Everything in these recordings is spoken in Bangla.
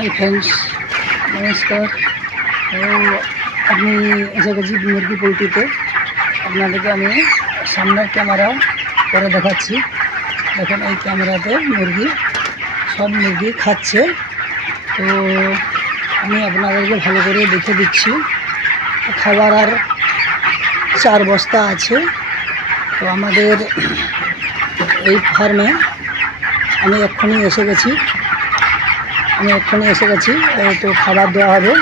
हाय फ्रेंड्स, नमस्कार। तो আমি এসে গেছি মুরগি পোলট্রিতে। আপনাদেরকে আমি সামনের ক্যামেরা করে দেখাচ্ছি। দেখেন এই ক্যামেরাতে সব মুরগি খাচ্ছে। তো আমি আপনাদেরকে ভালো করে দেখে দিচ্ছি। খাবার আর 4 বস্তা আছে। তো আমাদের এই ফার্মে আমি এক্ষুনি এসে গেছি। তো খাবার দেওয়া হবে।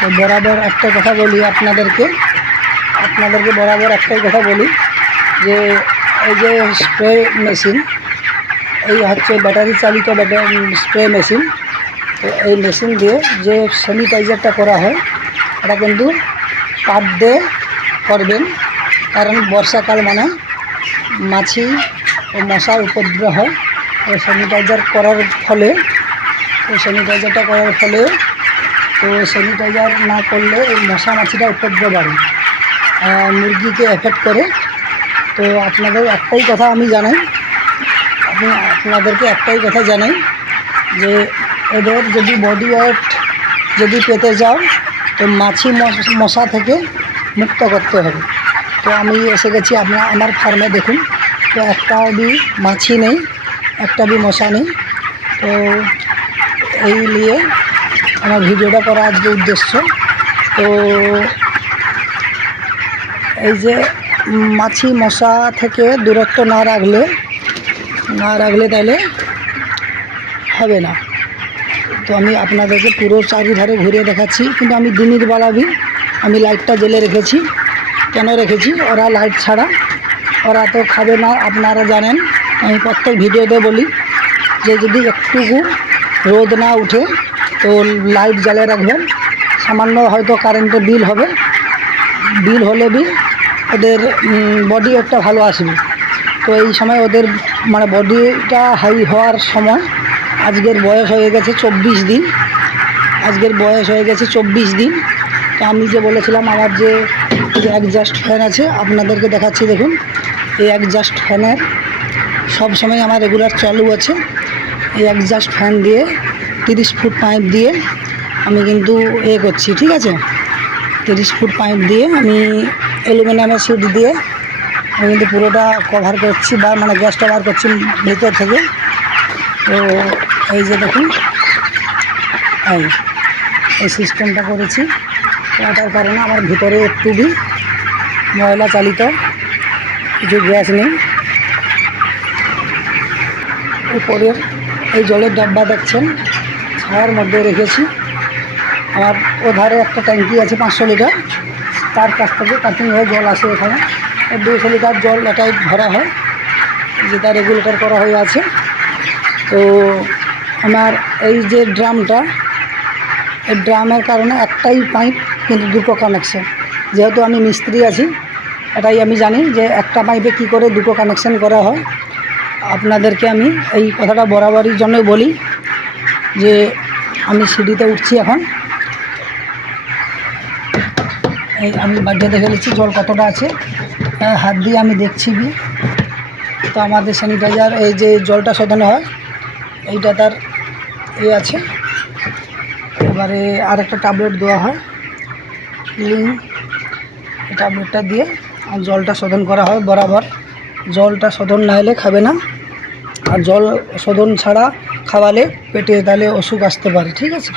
তো বরাবর একটা কথা বলি আপনাদেরকে বরাবর একটাই কথা বলি যে এই যে স্প্রে মেশিন, এই হচ্ছে ব্যাটারি চালিত স্প্রে মেশিন। তো এই মেশিন দিয়ে যে স্যানিটাইজারটা করা হয় এটা কিন্তু পাট দিয়ে করবেন, কারণ বর্ষাকাল মানে মাছি ও মশার উপদ্রব হয়। তো স্যানিটাইজারটা করার ফলে তো স্যানিটাইজার না করলে এই মশা মাছিটা উপদ্রব বাড়ে, মুরগিকে এফেক্ট করে। তো আপনাদেরকে একটাই কথা জানাই যে এদের যদি বডি ওয়েট যদি পেতে যাও তো মাছি মশা থেকে মুক্ত করতে হবে। তো আমি এসে গেছি আমার ফার্মে। দেখুন, তো একটাও বি মাছি নেই, একটা বি মশা নেই। তো এই নিয়ে আমার ভিডিওটা করা আজকে উদ্দেশ্য। তো এই যে মাছি মশা থেকে দূরত্ব না রাখলে তাহলে হবে না। তো আমি আপনাদেরকে পুরো চারিধারে ঘুরিয়ে দেখাচ্ছি, কিন্তু আমি দিনের বেলাবি আমি লাইটটা জ্বেলে রেখেছি। কেন রেখেছি? ওরা লাইট ছাড়া ওরা তো খাবে না, আপনারা জানেন। আমি প্রত্যেক ভিডিওতে বলি যে যদি একটুকু রোদ না উঠে তো লাইট জ্বালিয়ে রাখবেন। সামান্য হয়তো কারেন্টের বিল হলে ওদের বডি একটা ভালো আসবে। তো এই সময় ওদের মানে বডিটা হাই হওয়ার সময় আজকের বয়স হয়ে গেছে 24 দিন। তো আমি যে বলেছিলাম আমার যে অ্যাডজাস্ট ফ্যান আছে, আপনাদেরকে দেখাচ্ছি। দেখুন, এই অ্যাডজাস্ট ফ্যানের সব সময় আমার রেগুলার চালু আছে। এই অ্যাডজাস্ট ফ্যান দিয়ে 30 ফুট পাইপ দিয়ে আমি কিন্তু করছি, ঠিক আছে। 30 ফুট পাইপ দিয়ে আমি অ্যালুমিনিয়ামের সিট দিয়ে আমি কিন্তু পুরোটা কভার করছি, বা মানে গ্যাসটা বার করছি ভিতর থেকে। তো এই যে দেখুন, এই সিস্টেমটা করেছি। এটার কারণে আমার ভিতরে একটু বি ময়লা চালিত কিছু গ্যাস নেই। উপরের এই জলের ডাব্বা দেখছেন ছায়ার মধ্যে রেখেছি। আর ওধারে একটা ট্যাঙ্কি আছে 500 লিটার, তার কাছ থেকে কাটিং হয়ে জল আসে এখানে। 200 লিটার জল এটাই ভরা হয়, যেটা রেগুলেটর করা হয়ে আছে। তো আমার এই যে ড্রামটা, এই ড্রামের কারণে একটাই পাইপ কিন্তু দুটো কানেকশান। যেহেতু আমি মিস্ত্রি আছি, এটাই আমি জানি যে একটা পাইপে কি করে দুটো কানেকশান করা হয়। আপনাদেরকে আমি এই কথাটা বরাবরই জন্য বলি যে আমি সিঁড়িতে উঠছি এখন। এই আমি বাড়িতে দেখে নিচ্ছি জল কতটা আছে, হাত দিয়ে আমি দেখছি বি। তো আমাদের স্যানিটাইজার এই যে জলটা শোধন হয় এইটা তার আছে। এবারে আরেকটা ট্যাবলেট দেওয়া হয় ক্লিন, এই ট্যাবলেটটা দিয়ে জলটা শোধন করা হয় বরাবর। জলটা শোধন না হলে খাবে না, আর জল শোধন ছাড়া খাওয়ালে পেটে তাহলে অসুখ আসতে পারে, ঠিক আছে।